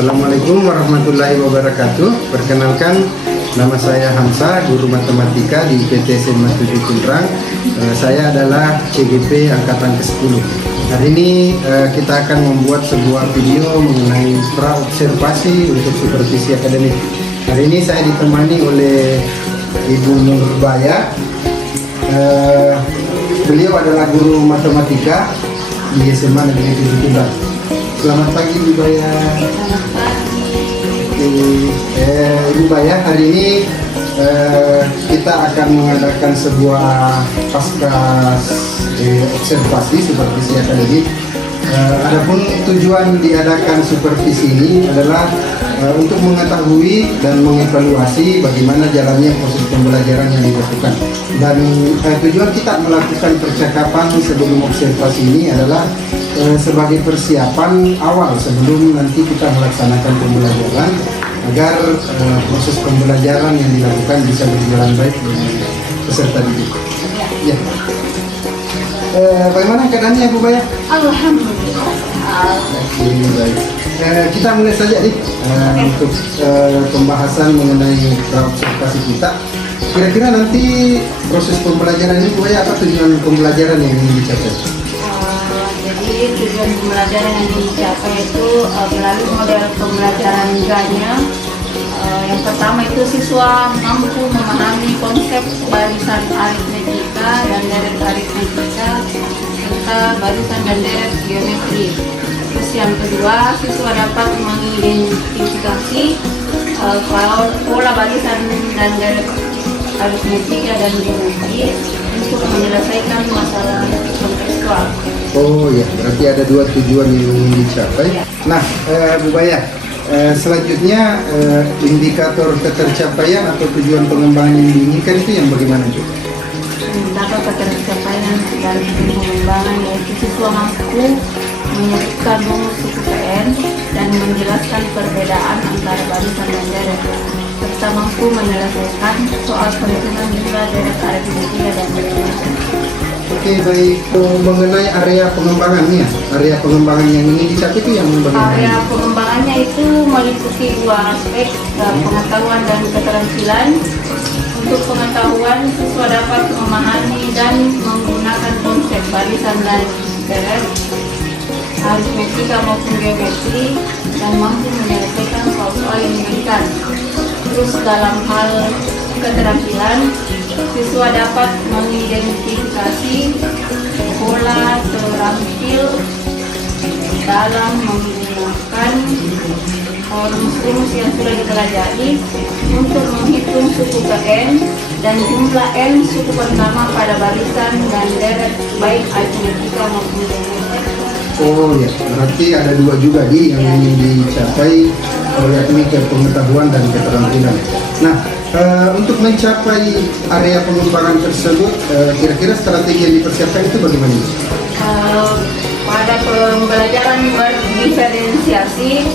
Assalamualaikum warahmatullahi wabarakatuh. Perkenalkan, nama saya Hamsa, guru matematika di IPT SMA 7 Culrang. Saya adalah CGP Angkatan ke-10. Hari ini kita akan membuat sebuah video mengenai praobservasi untuk supervisi akademik. Hari ini saya ditemani oleh Ibu Nurbaya. Beliau adalah guru matematika di SMA Negeri 7 Culrang. Selamat pagi Ibu Baya. Selamat pagi. Ibu Baya, hari ini kita akan mengadakan sebuah pasca observasi supervisi akademik. Adapun tujuan diadakan supervisi ini adalah untuk mengetahui dan mengevaluasi bagaimana jalannya proses pembelajaran yang dilakukan. Dan tujuan kita melakukan percakapan sebelum observasi ini adalah sebagai persiapan awal sebelum nanti kita melaksanakan pembelajaran, agar proses pembelajaran yang dilakukan bisa berjalan baik dengan peserta didik. Ya. Bagaimana keadaannya Bu Baya? Alhamdulillah. Baik. Kita mulai saja nih untuk pembahasan mengenai praobservasi kita. Kira-kira nanti proses pembelajaran ini Bu Baya, apa tujuan pembelajaran yang ingin dicapai? Jadi tujuan pembelajaran yang dicapai itu melalui model pembelajaran ganya. Yang pertama itu siswa mampu memahami konsep barisan aritmetika dan deret aritmetika serta barisan dan deret geometri. Terus yang kedua, siswa dapat mengidentifikasi pola barisan dan deret aritmetika dan geometri untuk menyelesaikan masalah kontekstual. Oh ya, berarti ada dua tujuan yang ingin dicapai. Nah, Bu Baya, selanjutnya indikator ketercapaian atau tujuan pengembangan yang diinginkan itu yang bagaimana itu? Indikator ketercapaian dan pengembangan yaitu siswa mampu menyebutkan rumus suku PN dan menjelaskan perbedaan antara barisan dan deret, serta mampu menyelesaikan soal perhitungan jumlah deret aritmetika dan geometri. Oke, baik. Mengenai area pengembangannya, area pengembangan yang ingin dicapai itu yang bagaimana? Area pengembangannya itu meliputi dua aspek, pengetahuan dan keterampilan. Untuk pengetahuan, siswa dapat memahami dan menggunakan konsep barisan dan deret, aritmetika maupun geometri, dan mampu menyelesaikan soal-soal yang diberikan. Terus dalam hal keterampilan, siswa dapat mengidentifikasi pola terampil dalam menggunakan rumus-rumus yang sudah dipelajari untuk menghitung suku PN dan jumlah N suku pertama pada barisan dan deret baik aritmetika maupun geometri. Oh ya, berarti ada dua juga yang ingin dicapai, yakni pengetahuan dan keterampilan. Nah, untuk mencapai area pengembangan tersebut, kira-kira strategi yang dipersiapkan itu bagaimana? Pada pembelajaran berdiferensiasi,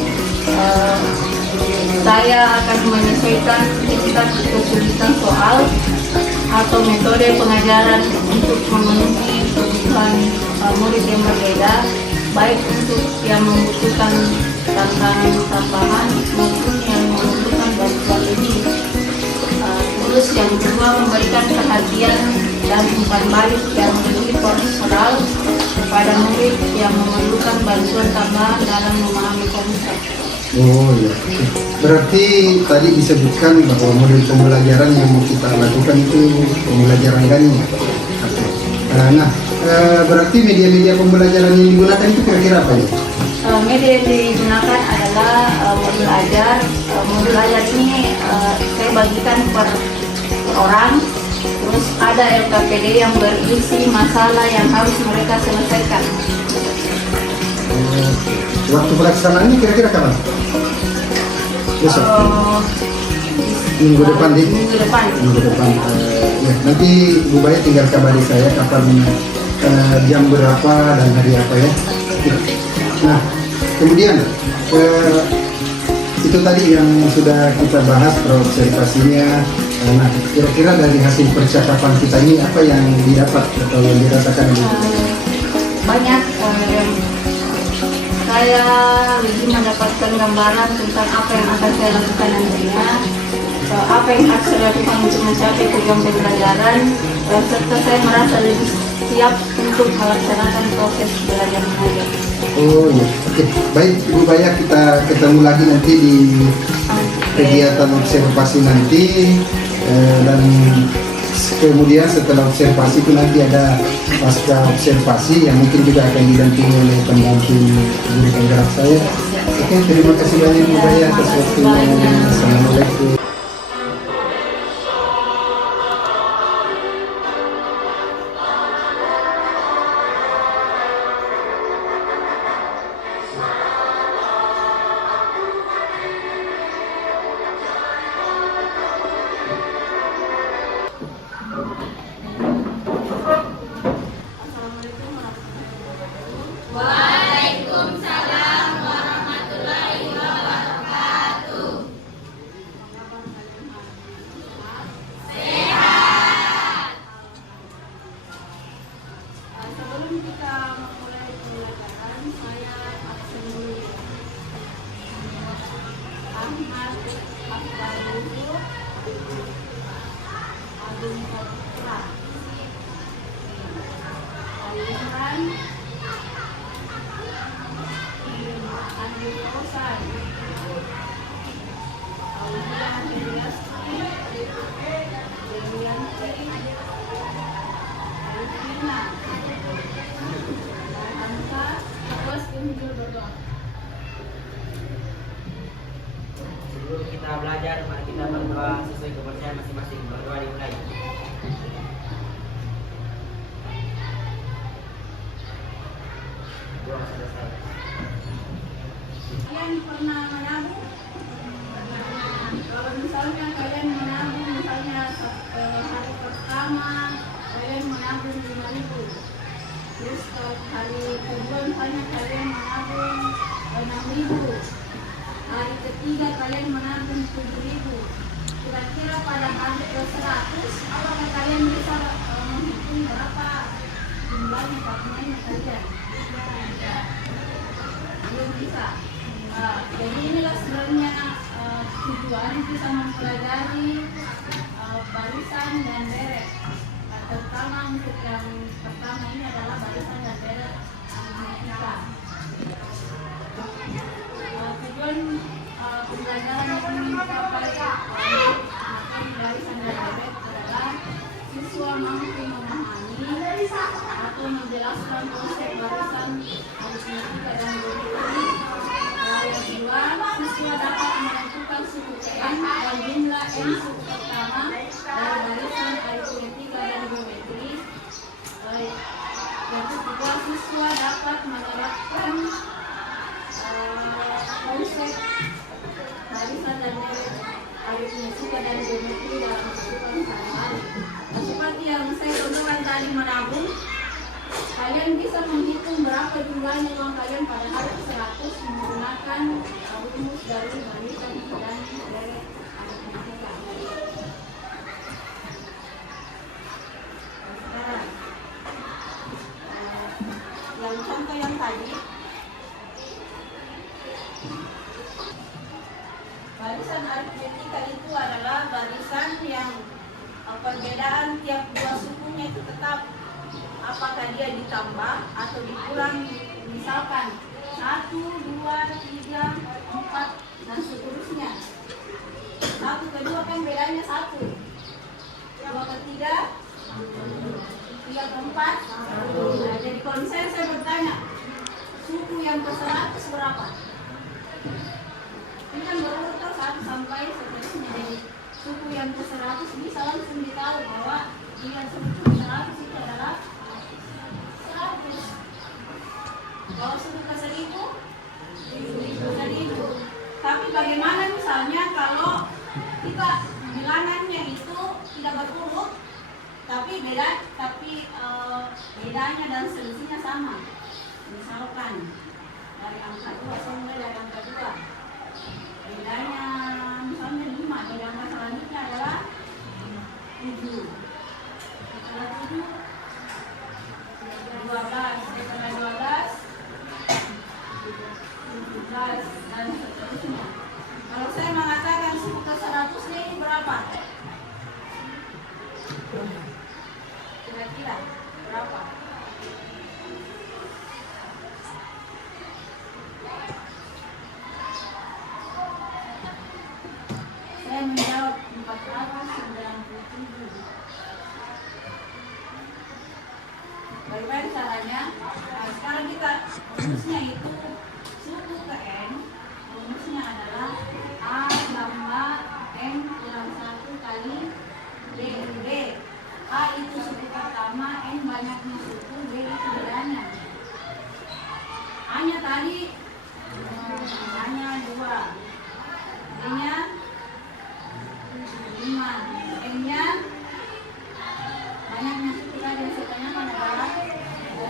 saya akan menyesuaikan tingkat kesulitan soal atau metode pengajaran untuk memenuhi kebutuhan murid yang berbeda, baik untuk yang membutuhkan tantangan tambahan maupun yang membutuhkan bantuan lebih. Terus yang kedua, memberikan perhatian dan umpan balik yang lebih personal kepada murid yang memerlukan bantuan tambahan dalam memahami konsep. Oh ya, berarti tadi disebutkan bahwa model pembelajaran yang mau kita lakukan itu pembelajaran gani. Nah, berarti media-media pembelajaran yang digunakan itu kira-kira apa ya? Media yang digunakan adalah modul ajar. Modul ajar ini saya bagikan per orang. Terus ada LKPD yang berisi masalah yang harus mereka selesaikan. Waktu pelaksanaannya kira-kira kapan? Besok? Minggu depan deh. Minggu depan. Minggu depan. Ya, nanti Bu Baya tinggal kabari saya kapan jam berapa dan hari apa ya. Nah, kemudian itu tadi yang sudah kita bahas praobservasinya. Nah, kira-kira dari hasil percakapan kita ini apa yang didapat atau yang dirasakan? Banyak saya lebih mendapatkan gambaran tentang apa yang akan saya lakukan nantinya, apa yang harus saya lakukan untuk mencapai tujuan pembelajaran, serta saya merasa lebih siap untuk melaksanakan proses belajar mengajar. Oh ya, oke. Baik Ibu Baya, kita ketemu lagi nanti di kegiatan observasi nanti, dan kemudian setelah observasi itu nanti ada pasca observasi yang mungkin juga akan didampingi oleh pendamping guru penggerak saya. Oke, terima kasih banyak Ibu Baya atas waktunya. Assalamualaikum. Sebelum kita memulai pembelajaran, saya akan Ahmad Akbaru Agung Putra Aliran Andi Kausan Aulia Heriasti Dewianti Alvina Sebelum kita belajar, mari kita berdoa sesuai kepercayaan masing-masing. Berdoa dimulai. Doa selesai. Kalian pernah menabung? Kalau misalnya kalian menabung, misalnya hari pertama kalian menabung 5.000, terus hari kedua misalnya kalian menabung 6.000, hari ketiga kalian menabung 7.000. Kira-kira pada hari ke-100 apakah kalian bisa menghitung berapa jumlahnya tabungannya kalian? Belum bisa. Jadi inilah sebenarnya tujuan kita mempelajari barisan dan deret. Terutama untuk yang pertama ini adalah barisan dan deret aritmetika. Tujuan pembelajaran yang ingin dicapai materi barisan dan deret adalah siswa mampu memahami atau menjelaskan konsep barisan aritmetika dan geometri. Yang kedua, siswa dapat menentukan suku n dan jumlah n suku pertama dari barisan aritmetika dan geometri. Yang ketiga, siswa dapat menerapkan konsep barisan dan deret aritmetika dan geometri dalam kehidupan sehari-hari. Seperti yang saya contohkan tadi menabung, kalian bisa menghitung berapa jumlahnya uang kalian pada hari ke-100 menggunakan rumus dari barisan dan deret aritmetika. Sekarang, yang contoh yang tadi, barisan aritmetika itu adalah barisan yang perbedaan tiap dua sukunya itu tetap, apakah dia ditambah atau dikurang, misalkan 1, 2, 3, 4 dan seterusnya. 1 ke 2 kan bedanya 1, 2 ke 3, 3 ke 4. Nah, jadi kalau misalnya saya bertanya suku yang ke 100 berapa, ini kan berurut 1 sampai seterusnya. Jadi suku yang ke 100 bisa langsung ditahu bahwa yang suku 100 itu adalah 100. Kalau suku ke 1000, 1000. Tapi bagaimana misalnya kalau kita bilangannya itu tidak berurut, tapi bedanya dan selisihnya sama. Misalkan dari angka 2, saya mulai dari angka 2. Bedanya misalnya 5, beda angka selanjutnya adalah 7. Setelah 7, 12. Setelah 12, berapa? Kira-kira berapa? Saya menjawab 497. Bagaimana caranya? Nah, sekarang kita rumusnya itu suku ke N. Rumusnya adalah A tambah M kurang 1 kali D. A itu suku pertama, N banyaknya suku, D itu bedanya. A-nya tadi A-nya 2, D-nya 5, M-nya banyaknya suku tadi yang saya tanyakan adalah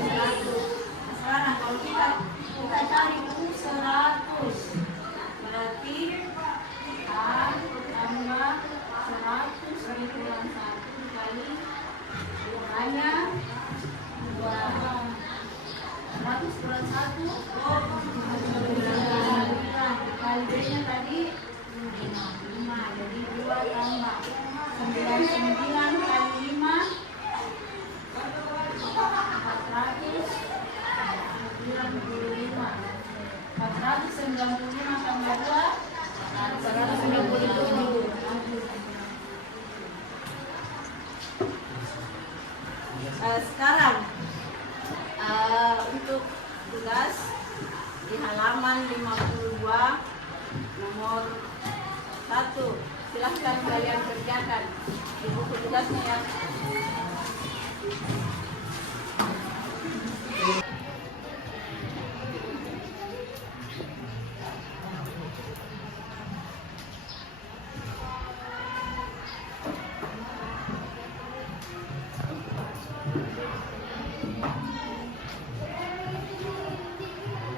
100. Sekarang kalau kita cari U100, berarti A tambah 100 dikurang 1 kali hanya 2. 100 kurang 1 kali B-nya tadi 5, jadi 2 tambah 99 kali 5 495 tambah 2 197. Sekarang untuk tugas di halaman 52 nomor 1, silahkan kalian kerjakan di buku tugasnya ya.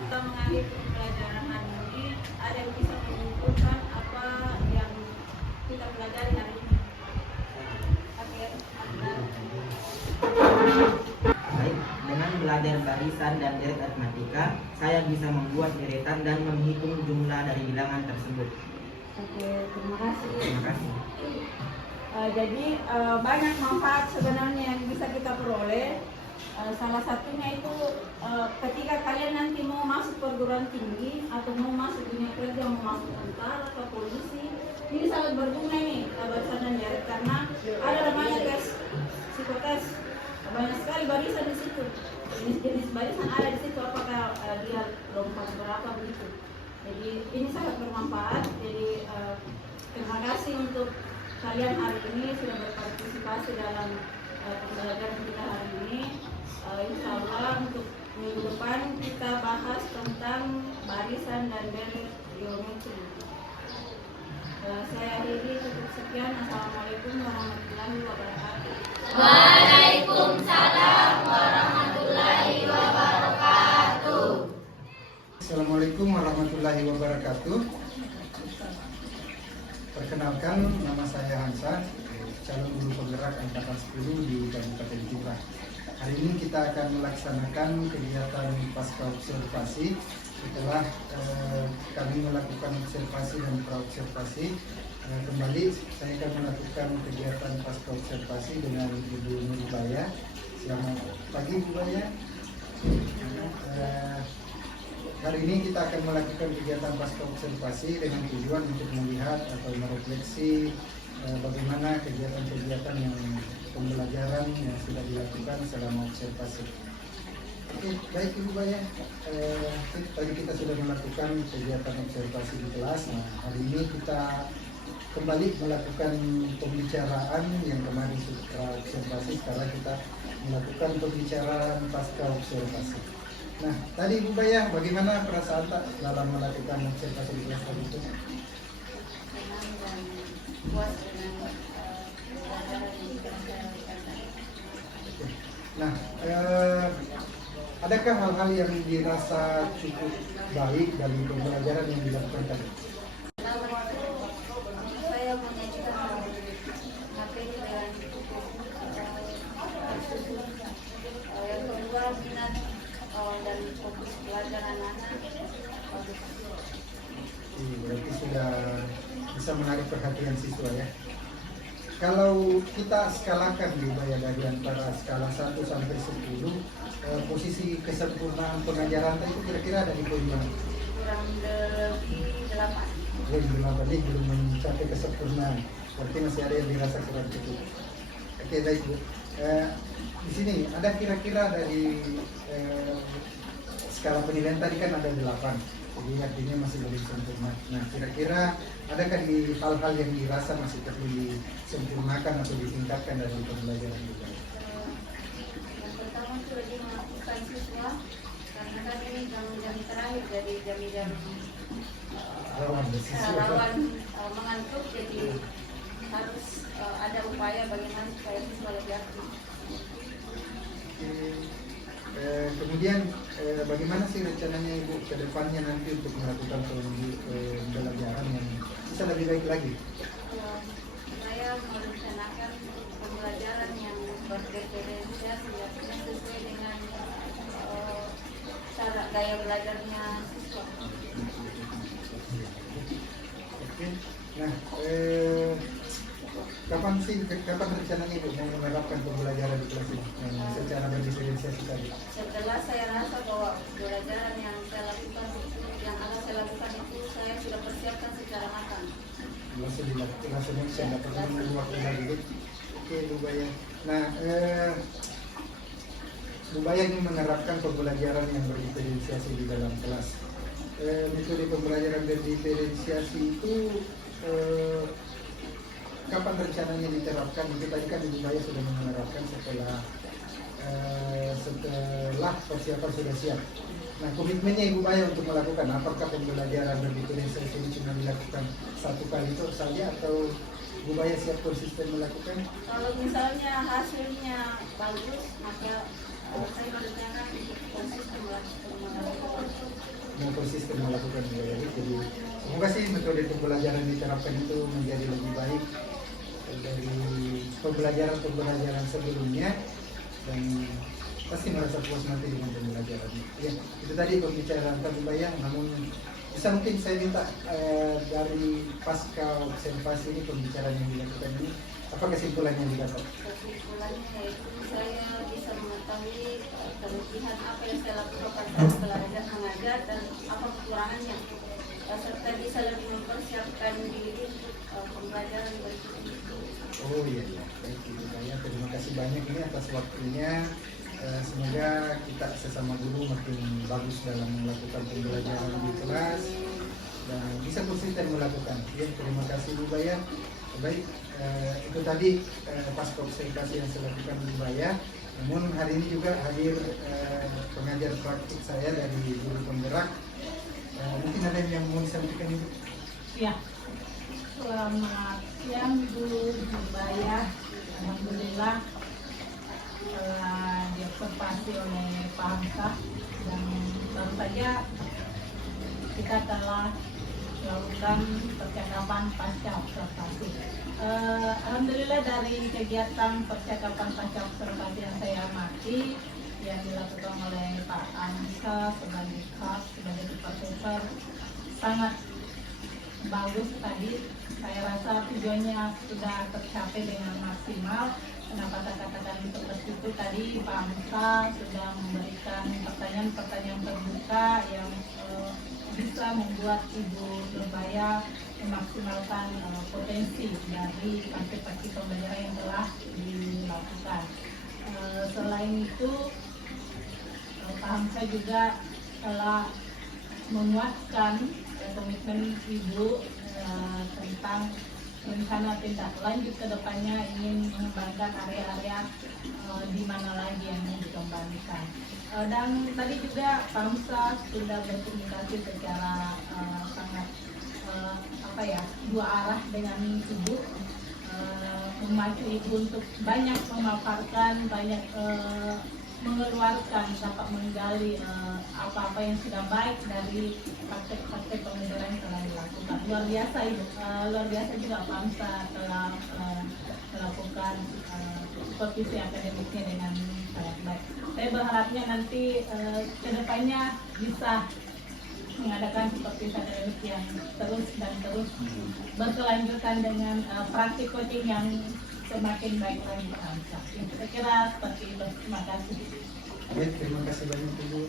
Kita mengambil pelajaran hari ini, ada yang bisa menyimpulkan apa yang kita pelajari hari ini? Oke, Baik, dengan belajar barisan dan deret aritmatika, saya bisa membuat deretan dan menghitung jumlah dari bilangan tersebut. Oke, terima kasih. Terima kasih. Jadi banyak manfaat sebenarnya yang bisa kita peroleh. Salah satunya itu ketika kalian nanti mau masuk perguruan tinggi atau mau masuk dunia kerja, mau masuk tentara atau polisi, ini sangat berguna nih barisan dan deret karena ada namanya tes psikotes. Banyak sekali barisan di situ. Jenis-jenis barisan ada di situ, apakah dia lompat berapa begitu. Jadi ini sangat bermanfaat. Jadi terima kasih untuk kalian hari ini sudah berpartisipasi dalam pembelajaran kita hari ini. Insya Allah untuk minggu depan kita bahas tentang barisan dan deret geometri. Saya akhiri cukup sekian. Assalamualaikum warahmatullahi wabarakatuh. Waalaikumsalam warahmatullahi wabarakatuh. Assalamualaikum warahmatullahi wabarakatuh. Perkenalkan, nama saya Hansa, calon guru penggerak angkatan 10 di Kabupaten Jura. Hari ini kita akan melaksanakan kegiatan pasca observasi. Setelah kami melakukan observasi dan praobservasi, kembali saya akan melakukan kegiatan pasca observasi dengan Ibu Nurbaya. Selamat pagi Bu Baya. Hari ini kita akan melakukan kegiatan pasca observasi dengan tujuan untuk melihat atau merefleksi bagaimana kegiatan-kegiatan yang pembelajaran yang sudah dilakukan selama observasi. Oke, baik Ibu Baya. Tadi kita sudah melakukan kegiatan observasi di kelas. Nah, hari ini kita kembali melakukan pembicaraan yang kemarin sudah observasi. Sekarang kita melakukan pembicaraan pasca observasi. Nah, tadi Ibu Baya, bagaimana perasaan tak dalam melakukan observasi di kelas tadi itu? Senang dan puas dengan pelajaran yang kita lakukan. Nah, adakah hal-hal yang dirasa cukup baik dari pembelajaran yang dilakukan tadi? Saya menyajikan materi dengan cukup tersusun. Yang kedua, minat dan fokus pelajaran anak. Berarti sudah bisa menarik perhatian siswa ya. kalau kita skalakan di dari antara skala 1 sampai 10, posisi kesempurnaan pengajaran itu kira-kira ada di poin mana? Kurang lebih 8. Lebih belum mencapai kesempurnaan. Berarti masih ada yang dirasa kurang cukup. Oke, baik Bu. Di sini ada kira-kira dari skala penilaian tadi kan ada 8. Jadi artinya masih belum sempurna. Nah, kira-kira adakah di hal-hal yang dirasa masih perlu disempurnakan atau ditingkatkan dari pembelajaran juga? Yang pertama itu lagi melakukan siswa, karena kan ini jam-jam terakhir dari jam-jam rawan mengantuk, jadi harus ada upaya bagaimana supaya siswa lebih aktif. Kemudian bagaimana sih rencananya Ibu ke depannya nanti untuk melakukan pembelajaran yang bisa lebih baik lagi? Saya merencanakan pembelajaran yang berdiferensiasi, artinya sesuai dengan cara gaya belajarnya siswa. Oke. Nah, kapan rencananya Ibu mau menerapkan pembelajaran di kelas ini yang secara berdiferensiasi tadi? Setelah saya rasa bahwa pembelajaran yang saya lakukan itu saya sudah persiapkan secara matang. Langsung saya dapat menunggu waktu lagi. Oke, Bu Baya. Nah, Bu Baya ini menerapkan pembelajaran yang berdiferensiasi di dalam kelas. Metode pembelajaran berdiferensiasi itu kapan rencananya diterapkan? Itu tadi kan Ibu Baya sudah menerapkan setelah persiapan sudah siap. Nah, komitmennya Ibu Baya untuk melakukan, apakah pembelajaran berdiferensiasi ini cuma dilakukan satu kali itu saja atau Ibu Baya siap konsisten melakukan? Kalau misalnya hasilnya bagus, maka saya berencana untuk konsisten melakukan. Mau konsisten melakukan jadi semoga sih metode pembelajaran diterapkan itu menjadi lebih baik dari pembelajaran sebelumnya dan pasti merasa puas nanti dengan pembelajaran. Ya, itu tadi pembicaraan kami Baya. Namun bisa mungkin saya minta dari pasca observasi ini pembicaraan yang dilakukan ini, apa kesimpulannya yang didapat? Kesimpulannya yaitu saya bisa mengetahui kelebihan apa yang saya lakukan pada belajar mengajar dan apa kekurangannya, serta bisa lebih mempersiapkan diri untuk pembelajaran berikutnya. Oh iya, baik Ibu Baya, terima kasih banyak ini atas waktunya. Semoga kita sesama guru makin bagus dalam melakukan pembelajaran di kelas dan bisa konsisten melakukan. Ya, terima kasih Bu Baya. Baik, itu tadi pasca observasi yang saya lakukan Bu Baya. Namun hari ini juga hadir pengajar praktik saya dari guru penggerak. Mungkin ada yang mau disampaikan Ibu? Ya, selamat siang Bu Baya. Alhamdulillah telah diobservasi oleh Pak Hamzah dan baru saja kita telah melakukan percakapan pasca observasi. Alhamdulillah dari kegiatan percakapan pasca observasi yang saya amati yang dilakukan oleh Pak Hamzah sebagai kap, sebagai profesor sangat bagus tadi. Saya rasa tujuannya sudah tercapai dengan maksimal. Kenapa saya katakan seperti itu tadi Pak Hamzah sudah memberikan pertanyaan-pertanyaan terbuka yang bisa membuat Ibu Nurbaya memaksimalkan potensi dari partisipasi pembelajaran yang telah dilakukan. Selain itu Pak Hamzah juga telah menguatkan komitmen Ibu tentang rencana tindak lanjut ke depannya ingin mengembangkan area-area di mana lagi yang ingin dikembangkan. Dan tadi juga Pak Hamzah sudah berkomunikasi secara sangat dua arah dengan Ibu, memacu Ibu untuk banyak memaparkan, banyak mengeluarkan, dapat menggali apa-apa yang sudah baik dari praktek-praktek pembelajaran yang telah dilakukan. Luar biasa Ibu, luar biasa juga Pak Hamzah telah melakukan supervisi akademiknya dengan sangat baik. Saya berharapnya nanti kedepannya bisa mengadakan seperti akademik yang terus dan terus berkelanjutan dengan praktik coaching yang semakin baik lagi Pak Hamzah. Saya kira seperti itu. Terima kasih. Baik, terima kasih banyak Ibu.